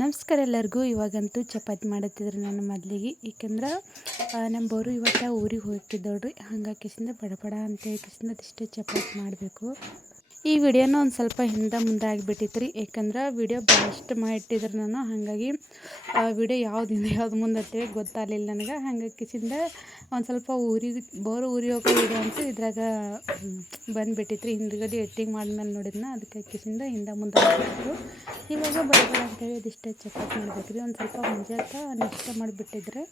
ನಮಸ್ಕಾರ ಎಲ್ಲರಿಗೂ. ಇವಾಗಂತೂ ಚಪಾತಿ ಮಾಡುತ್ತಿದ್ರು ನಾನು ಮೊದಲಿಗೆ, ಏಕೆಂದ್ರೆ ನಮ್ಮ ಬೋರು ಇವತ್ತು ಊರಿಗೆ ಹೋಗ್ತಿದ್ದೋಳ್ರಿ. ಹಾಗಾಗಿಸಿಂದ ಬಡ ಅಂತ ಹೇಳ್ಕಿಸಿಂದ ಅದಿಷ್ಟೇ ಚಪಾತಿ ಮಾಡಬೇಕು. ಈ ವಿಡಿಯೋನ ಒಂದು ಸ್ವಲ್ಪ ಹಿಂದೆ ಮುಂದೆ ಆಗಿಬಿಟ್ಟಿತ್ತು ರೀ, ಯಾಕಂದ್ರೆ ವಿಡಿಯೋ ಭಾಳಷ್ಟು ಮಾಡಿಟ್ಟಿದ್ರು ನಾನು. ಹಾಗಾಗಿ ವಿಡಿಯೋ ಯಾವುದಿಂದ ಯಾವ್ದು ಮುಂದೆ ಅಂತೇಳಿ ಗೊತ್ತಾಗಲಿಲ್ಲ ನನಗೆ. ಹಾಗಾಗಿಸಿಂದ ಒಂದು ಸ್ವಲ್ಪ ಊರಿಗೆ ಹೋಗೋ ವಿಡಿಯೋ ಅಂತೂ ಇದ್ರಾಗ ಬಂದುಬಿಟ್ಟಿತ್ತು ರೀ. ಹಿಂದ್ಗಡೆ ಎಡಿಟಿಂಗ್ ಮಾಡಿದ್ಮೇಲೆ ನೋಡಿದ್ನ, ಅದಕ್ಕಾಗಿಸಿಂದ ಹಿಂದೆ ಮುಂದೆ ಆಗಿಬಿಟ್ಟಿತ್ತು. ಇವಾಗ ಬಡ ಅಂತೇಳಿ ಇದಿಷ್ಟೇ ಚಪಾತಿ ಮಾಡ್ಬೇಕು ರೀ. ಒಂದು ಸ್ವಲ್ಪ ಮುಂಜಾನೆ ನಾಷ್ಟ ಮಾಡಿಬಿಟ್ಟಿದ್ರೆ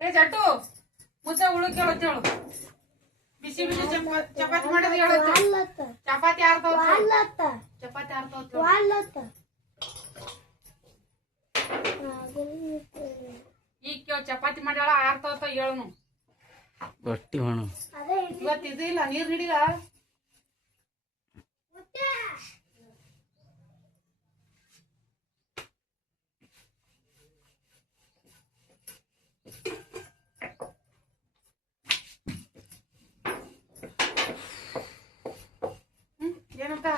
ಜಟ್ಟು ಮುದ್ದೆ ಉಳುಕ್ ಹೇಳು. ಬಿಸಿ ಬಿಸಿ ಚಪಾತಿ ಮಾಡಿದ್ ಹೇಳು. ಚಪಾತಿ ಚಪಾತಿ ಈಗ ಕೇಳು, ಚಪಾತಿ ಮಾಡ್ಯಾಳ ಆರ್ತವತ್ತ ಹೇಳು. ರೊಟ್ಟಿ ಮಾಡು. ಇವತ್ತು ಇದಿಲ್ಲ, ನೀರ್ ಹಿಡಿದ ಏನಂತ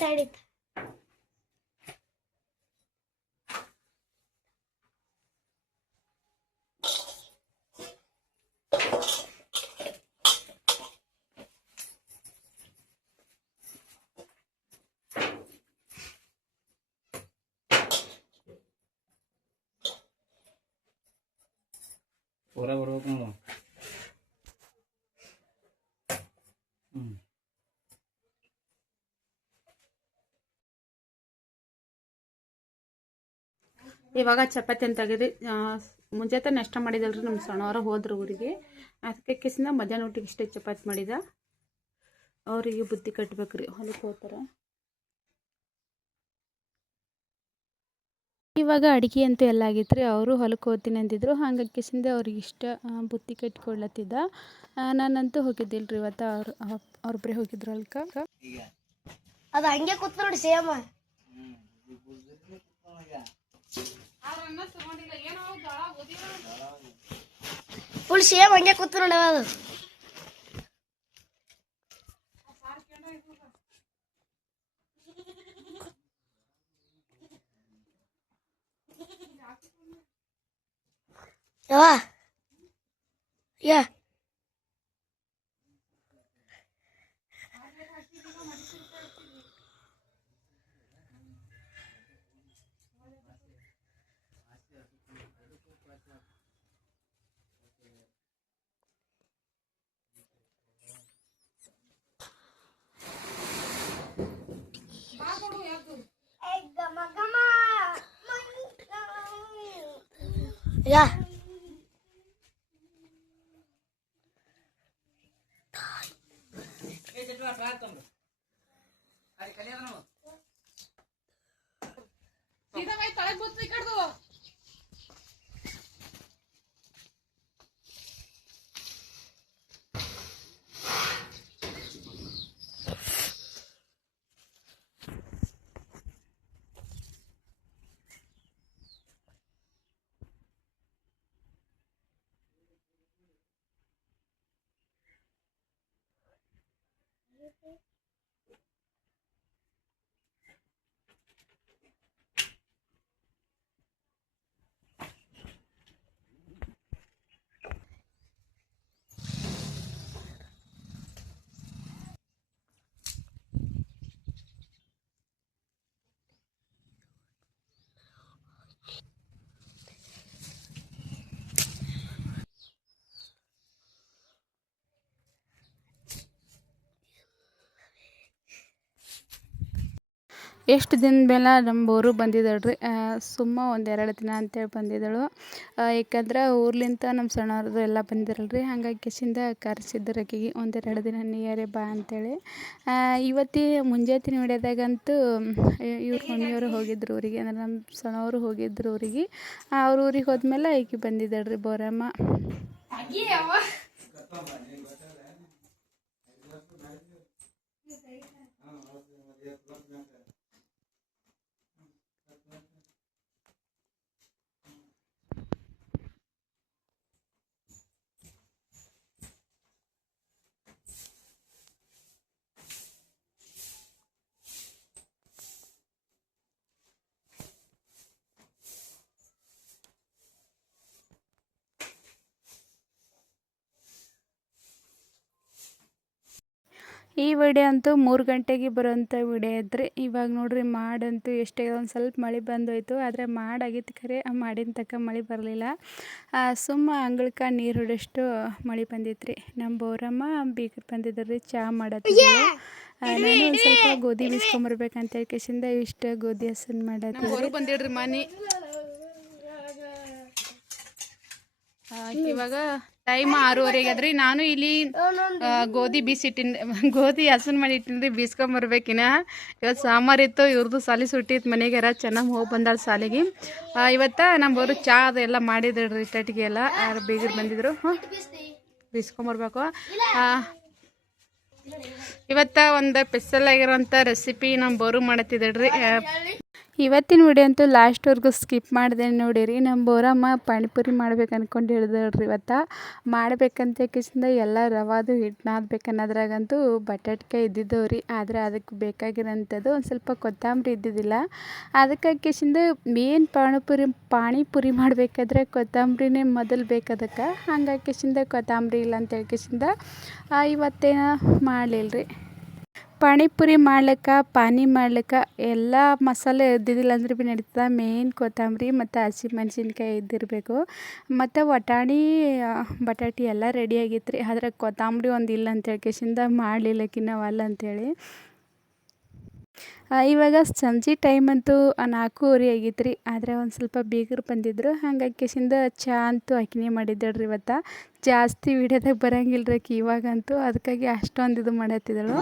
ತಡಿತ ಹೊರ ಬರ್ಬೇಕು ನೋಡು. ಇವಾಗ ಚಪಾತಿ ಅಂತ ಆಗಿದೆ. ಮುಂಜಾನೆ ನಾಷ್ಟ ಮಾಡಿದಲ್ರಿ, ನಮ್ಮ ಸಣ್ಣವ್ರ ಹೋದ್ರು ಊರಿಗೆ. ಅದಕ್ಕೆ ಕಿಸಿಂದ ಮಧ್ಯಾಹ್ನ ಊಟಕ್ಕೆ ಇಷ್ಟೇ ಚಪಾತಿ ಮಾಡಿದ. ಅವರಿಗೆ ಬುತ್ತಿ ಕಟ್ಬೇಕ್ರಿ, ಹೊಲಕ್ಕೆ ಹೋಗ್ತಾರೆ. ಇವಾಗ ಅಡುಗೆ ಅಂತೂ ಎಲ್ಲ ಆಗಿತ್ತು ರೀ. ಅವರು ಹೊಲಕ್ಕೆ ಹೋಗ್ತೀನಿ ಅಂತಿದ್ರು. ಹಾಗಾಗಿ ಕಿಸಿಂದ ಅವ್ರಿಗೆ ಇಷ್ಟ ಬುತ್ತಿ ಕಟ್ಕೊಡ್ಲತ್ತಿದ್ದ. ನಾನಂತೂ ಹೋಗಿದ್ದಿಲ್ಲ ರೀ ಇವತ್ತು. ಅವ್ರೊಬ್ಬರೇ ಹೋಗಿದ್ರು ಹೊಲಕ್ಕೆ. ಅದು ಹಂಗೆ ಕೂತ್ ನೋಡಿ ಸೇಮ ಫುಲ್ ಸೇಮ್ ಹಂಗೆ ಕೂತ್ ನೋಡಿ. ಅದು ಯಾ ಯಾ ತಳಗ್ ಬುತ್ತಿ ಕಡ್ದು ಎಷ್ಟು ದಿನ ಮೇಲೆ ನಮ್ಮ ಬೋರು ಬಂದಿದ್ದಾಳ್ರಿ. ಸುಮ್ಮ ಒಂದೆರಡು ದಿನ ಅಂತೇಳಿ ಬಂದಿದ್ದಳು. ಯಾಕಂದ್ರೆ ಊರ್ಲಿಂದ ನಮ್ಮ ಸಣ್ಣವ್ರದ್ದು ಎಲ್ಲ ಬಂದಿರಲ್ರಿ, ಹಾಗಾಗಿ ಕಿಸಿಂದ ಕರೆಸಿದ್ರು ಆಕೆಗೆ ಒಂದೆರಡು ದಿನ ನೀರೇ ಬಾ ಅಂತೇಳಿ. ಮುಂಜಾನೆ ವಿಡಿಯೋದಾಗಂತೂ ಇವ್ರ ಮಮ್ಮಿಯವರು ಹೋಗಿದ್ರು ಊರಿಗೆ, ಅಂದ್ರೆ ನಮ್ಮ ಸಣ್ಣವರು ಹೋಗಿದ್ರು ಊರಿಗೆ. ಅವ್ರ ಊರಿಗೆ ಹೋದ್ಮೇಲೆ ಈಕೆ ಬಂದಿದ್ದಾಳ್ರಿ ಬೋರಮ್ಮ. ಈ ವಿಡಿಯೋ ಅಂತೂ 3 ಗಂಟೆಗೆ ಬರೋಂಥ ವಿಡಿಯೋ ಐತ್ರಿ. ಇವಾಗ ನೋಡ್ರಿ ಮಾಡಂತೂ ಎಷ್ಟೇ ಒಂದು ಸ್ವಲ್ಪ ಮಳೆ ಬಂದೋಯ್ತು, ಆದರೆ ಮಾಡಾಗಿತ್ತು ಖರೆ ಮಾಡಿನ ತಕ್ಕ ಮಳೆ ಬರಲಿಲ್ಲ. ಸುಮ್ಮ ಅಂಗಳಕ್ಕೆ ನೀರು ಹೊಡೆಷ್ಟು ಮಳೆ ಬಂದಿತ್ತು. ನಮ್ಮ ಬೋರಮ್ಮ ಬೀಗರು ಬಂದಿದ್ರಿ ಚಹಾ ಮಾಡತ್ತಿದ್ರು. ನಾನು ಒಂದು ಸ್ವಲ್ಪ ಗೋಧಿ ಬೀಸ್ಕೊಂಬರ್ಬೇಕಂತ ಕೇಸಿಂದ ಇಷ್ಟು ಗೋಧಿ ಹಸನ್ ಮಾಡತ್ತಿದ್ರಿ. ಬಂದಿಡ್ರಿ ಮನೆ ಇವಾಗ ಟೈಮ್ 6:30 ಆದ್ರಿ. ನಾನು ಇಲ್ಲಿ ಗೋಧಿ ಗೋಧಿ ಹಸನ್ ಮಾಡಿ ಇಟ್ಟಿನ್ರಿ, ಬೀಸ್ಕೊಂಬರ್ಬೇಕಿನ. ಇವತ್ತು ಸಾಂಬಾರಿತ್ತು, ಇವ್ರದ್ದು ಸಾಲಿ ಸುಟ್ಟಿತ್ತು ಮನೆಗಾರ, ಚೆನ್ನಾಗಿ ಹೋಗಿ ಬಂದಾಳ ಸಾಲಿಗೆ. ಇವತ್ತು ನಮ್ಮವರು ಚಹಾ ಅದೆಲ್ಲ ಮಾಡಿದ್ರಿ ಇಟ್ಟಟ್ಟಿಗೆ ಎಲ್ಲ. ಬೀಗರು ಬಂದಿದ್ರು, ಬೀಸ್ಕೊಂಬರ್ಬೇಕು. ಇವತ್ತು ಒಂದು ಸ್ಪೆಷಲ್ ಆಗಿರೋಂಥ ರೆಸಿಪಿ ನಮ್ಮ ಬೋರು ಮಾಡತ್ತಿದ್ರಿ. ಇವತ್ತಿನ ವಿಡಿಯೋ ಅಂತೂ ಲಾಸ್ಟ್ವರೆಗೂ ಸ್ಕಿಪ್ ಮಾಡಿದೆ ನೋಡಿರಿ. ನಮ್ಮ ಬೋರಮ್ಮ ಪಾನಿಪುರಿ ಮಾಡ್ಬೇಕು ಅನ್ಕೊಂಡು ಹೇಳಿದ್ರಿ. ಇವತ್ತು ಮಾಡ್ಬೇಕಂತ ಕಿಸಿಂದ ಎಲ್ಲ ರವಾದು ಹಿಟ್ಟು ನಾದಬೇಕನ್ನೋದ್ರಾಗಂತೂ ಬಟಾಟ್ಕಾಯಿ ಇದ್ದಿದ್ದವ್ರಿ. ಆದರೆ ಅದಕ್ಕೆ ಬೇಕಾಗಿರೋಂಥದ್ದು ಒಂದು ಸ್ವಲ್ಪ ಕೊತ್ತಂಬರಿ ಇದ್ದಿದ್ದಿಲ್ಲ. ಅದಕ್ಕೆ ಕಿಸಿಂದ ಮೇನ್ ಪಾನಿಪುರಿ ಮಾಡಬೇಕಾದ್ರೆ ಕೊತ್ತಂಬರಿನೇ ಮೊದಲು ಬೇಕಾದಕ್ಕೆ, ಹಂಗಾಗಿ ಕಿಸಿಂದ ಕೊತ್ತಂಬರಿ ಇಲ್ಲ ಅಂತೇಳಿ ಕಿಸಿಂದ ಇವತ್ತೇನು ಮಾಡಲಿಲ್ಲರಿ. ಪಾನಿಪುರಿ ಮಾಡ್ಲಿಕ್ಕೆ ಪಾನಿ ಮಾಡ್ಲಿಕ್ಕೆ ಎಲ್ಲ ಮಸಾಲೆ ಇದ್ದಿದ್ದಿಲ್ಲ ಅಂದ್ರೆ ಭೀ ನಡೀತದೆ. ಮೇನ್ ಕೊತ್ತಂಬರಿ ಮತ್ತು ಹಸಿಮೆಣ್ಸಿನ್ಕಾಯಿ ಇದ್ದಿರಬೇಕು. ಮತ್ತು ಬಟಾಟಿ ಎಲ್ಲ ರೆಡಿ ಆಗಿತ್ತು ರೀ. ಆದರೆ ಕೊತ್ತಂಬರಿ ಒಂದು ಇಲ್ಲ ಅಂತೇಳಿ ಕೇಸಿಂದ ಮಾಡಲಿಲ್ಲಕ್ಕಿ ನಾವು ಅಲ್ಲ ಅಂಥೇಳಿ. ಇವಾಗ ಸಂಜೆ ಟೈಮ್ ಅಂತೂ 4:30 ಆಗಿತ್ತು ರೀ. ಆದರೆ ಒಂದು ಸ್ವಲ್ಪ ಬೀಗರು ಬಂದಿದ್ದರು, ಹಾಗಾಗಿ ಕೇಸಿಂದ ಚಹಾ ಅಂತೂ ಆಕಿನೇ ಮಾಡಿದ್ದಾಳ್ರಿ. ಇವತ್ತು ಜಾಸ್ತಿ ವಿಡಿಯೋದಾಗ ಬರೋಂಗಿಲ್ಲ ರೀ ಆಕಿ ಇವಾಗಂತೂ, ಅದಕ್ಕಾಗಿ ಅಷ್ಟೊಂದು ಇದು ಮಾಡತ್ತಿದ್ದಳು.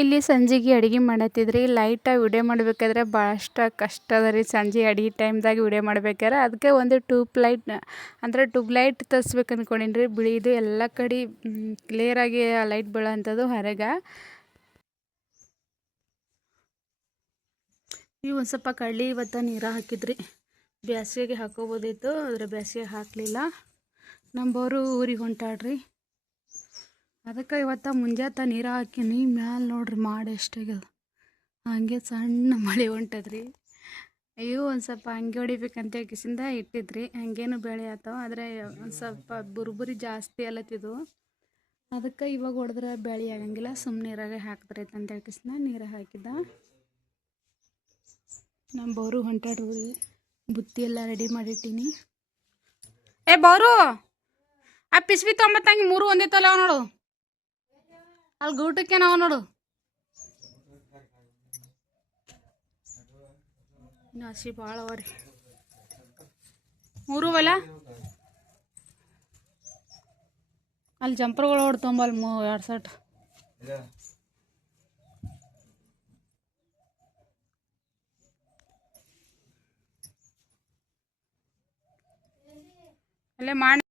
ಇಲ್ಲಿ ಸಂಜೆಗೆ ಅಡುಗೆ ಮಾಡತ್ತಿದ್ರಿ. ಲೈಟಾಗಿ ವಿಡಿಯೋ ಮಾಡಬೇಕಾದ್ರೆ ಭಾಳಷ್ಟು ಕಷ್ಟ ಅದ ರೀ ಸಂಜೆ ಅಡುಗೆ ಟೈಮ್ದಾಗ ವಿಡಿಯೋ ಮಾಡ್ಬೇಕಾದ್ರೆ. ಅದಕ್ಕೆ ಒಂದು ಟ್ಯೂಬ್ ಲೈಟ್ ತರಿಸ್ಬೇಕು ಅಂದ್ಕೊಂಡೀನಿ ರೀ. ಬಿಳಿದು ಎಲ್ಲ ಕಡೆ ಕ್ಲಿಯರಾಗಿ ಲೈಟ್ ಬೀಳೋ ಅಂಥದ್ದು ಹೊರಗೆ. ಇವು ಒಂದು ಸ್ವಲ್ಪ ಕಳ್ಳಿ ಇವತ್ತು ನೀರು ಹಾಕಿದ್ರಿ. ಬೇಸಿಗೆಗೆ ಹಾಕೋಬೋದಿತ್ತು, ಆದರೆ ಬೇಸಿಗೆ ಹಾಕಲಿಲ್ಲ. ನಮ್ಮವರು ಊರಿಗೆ ಹೊಂಟಾಡ್ರಿ, ಅದಕ್ಕೆ ಇವತ್ತು ಮುಂಜಾನೆ ನೀರು ಹಾಕಿನಿ. ಮ್ಯಾಲೆ ನೋಡ್ರಿ ಮಾಡಿ ಎಷ್ಟಾಗ್ಯದ, ಹಂಗೆ ಸಣ್ಣ ಮಳೆ ಹೊಂಟದ್ರಿ. ಇವು ಒಂದು ಸ್ವಲ್ಪ ಹಂಗೆ ಹೊಡಿಬೇಕಂತ ಕಿಸಿಂದ ಇಟ್ಟಿದ್ರಿ. ಹಂಗೇನು ಬೆಳೆ ಆತಾವ, ಆದರೆ ಒಂದು ಸ್ವಲ್ಪ ಬುರ್ಬುರಿ ಜಾಸ್ತಿ ಅಲ್ಲತ್ತಿದ್ವು. ಅದಕ್ಕೆ ಇವಾಗ ಹೊಡೆದ್ರೆ ಬೆಳೆ ಆಗಂಗಿಲ್ಲ, ಸುಮ್ಮನೆ ನೀರಾಗೆ ಹಾಕಿದ್ರೆ ಅಂತ ಕಿಸಿಂದ ನೀರು ಹಾಕಿದ್ದ. ನಮ್ಮ ಬೋರು ಹೊಂಟಾಡ್ರಿ, ಬುತ್ತಿ ಎಲ್ಲ ರೆಡಿ ಮಾಡಿಟ್ಟಿನಿ. ಏ ಬೋರು, ಆ ಪಿಸ್ವಿ ತೊಂಬತ್ತಂಗೆ 3 ಒಂದೇ ತಲೆ ಅವ ನೋಡು, ಅಲ್ಲಿ ಗೂಟಕ್ಕೆ ನಾವು ನೋಡು. ಹಸಿ ಭಾಳ ಅವ ರೀ, 3 ಬಲ್ಲ ಅಲ್ಲಿ ಜಂಪರ್ಗಳು ಹೊಡ್ತೊಂಬಲ್ಲಿ 2 ಸಟ್. ಅಲ್ಲೇ ಮಾಡಿ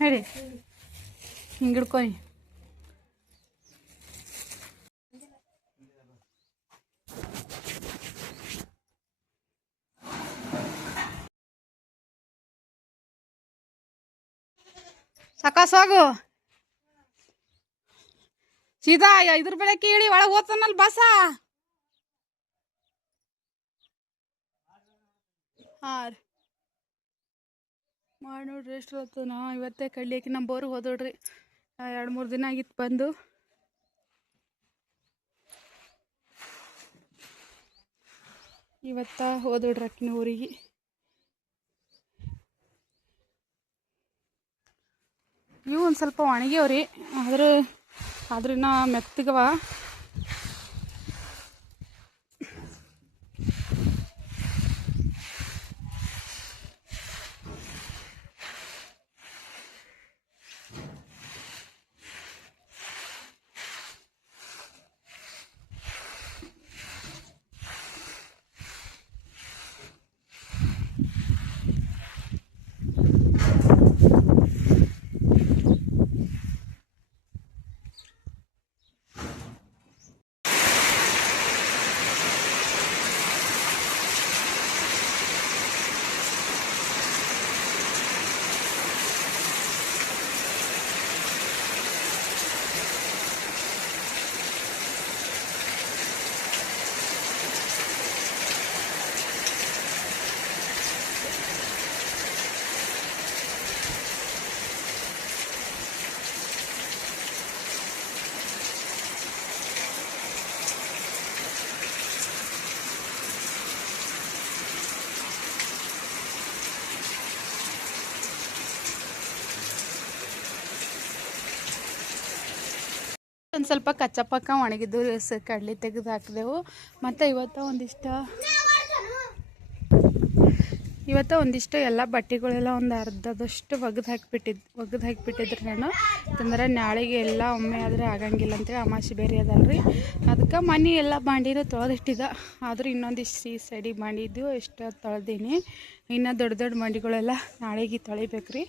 ಹೇಳಿ ಹಿಂಗೆ ಹಿಡ್ಕೊನಿ. ಸಾಕಾಸೋಗು ಸೀದಾ ಇದ್ರ ಬೆಳಕ್ಕೆ ಇಳಿ ಒಳಗೆ ಹೋಗ್ತಾನಲ್ಲ ಬಸ. ಹಾಂ ರೀ, ಮಾಡಿ ನೋಡ್ರಿ ಎಷ್ಟು ಹೊತ್ತು ನಾವು ಇವತ್ತೇ ಕಡ್ಲಿಕ್ಕೆ ನಮ್ಮ ಬೋರು ಹೋದೋಡ್ರಿ 2-3 ದಿನ ಆಗಿತ್ತು ಬಂದು. ಇವತ್ತ ಹೋದೋಡ್ರಿ ಅಕ್ಕಿನ ಊರಿಗೆ. ಇವು ಒಂದು ಸ್ವಲ್ಪ ಒಣಗ್ಯಾವ್ರಿ, ಆದ್ರೆ ನಾ ಮೆತ್ತಗವ. ಒಂದು ಸ್ವಲ್ಪ ಕಚ್ಚಾ ಪಕ್ಕ ಒಣಗಿದ್ದು ಕಡ್ಲಿ ತೆಗೆದು ಹಾಕಿದೆವು. ಮತ್ತು ಇವತ್ತು ಒಂದಿಷ್ಟು ಎಲ್ಲ ಬಟ್ಟೆಗಳೆಲ್ಲ ಒಂದು ಅರ್ಧದಷ್ಟು ಒಗ್ದು ಹಾಕಿಬಿಟ್ಟಿದ್ರಿ ನಾನು. ಯಾಕಂದ್ರೆ ನಾಳೆಗೆ ಎಲ್ಲ ಒಮ್ಮೆ ಆದರೆ ಆಗಂಗಿಲ್ಲ ಅಂತೇಳಿ ಅಮಾವಾಸ್ಯೆ ಬೇರೆ ಅದಲ್ರಿ. ಅದಕ್ಕೆ ಮನೆ ಎಲ್ಲ ಬಾಂಡಿನೂ ತೊಳೆದಿಟ್ಟಿದ್ದ. ಆದರೂ ಇನ್ನೊಂದಿಷ್ಟು ಈ ಸೈಡಿಗೆ ಬಾಂಡಿ ಇದ್ದು ಎಷ್ಟು ತೊಳೆದೀನಿ. ಇನ್ನು ದೊಡ್ಡ ದೊಡ್ಡ ಮಂಡಿಗಳೆಲ್ಲ ನಾಳೆಗೆ ತೊಳಿಬೇಕ್ರಿ.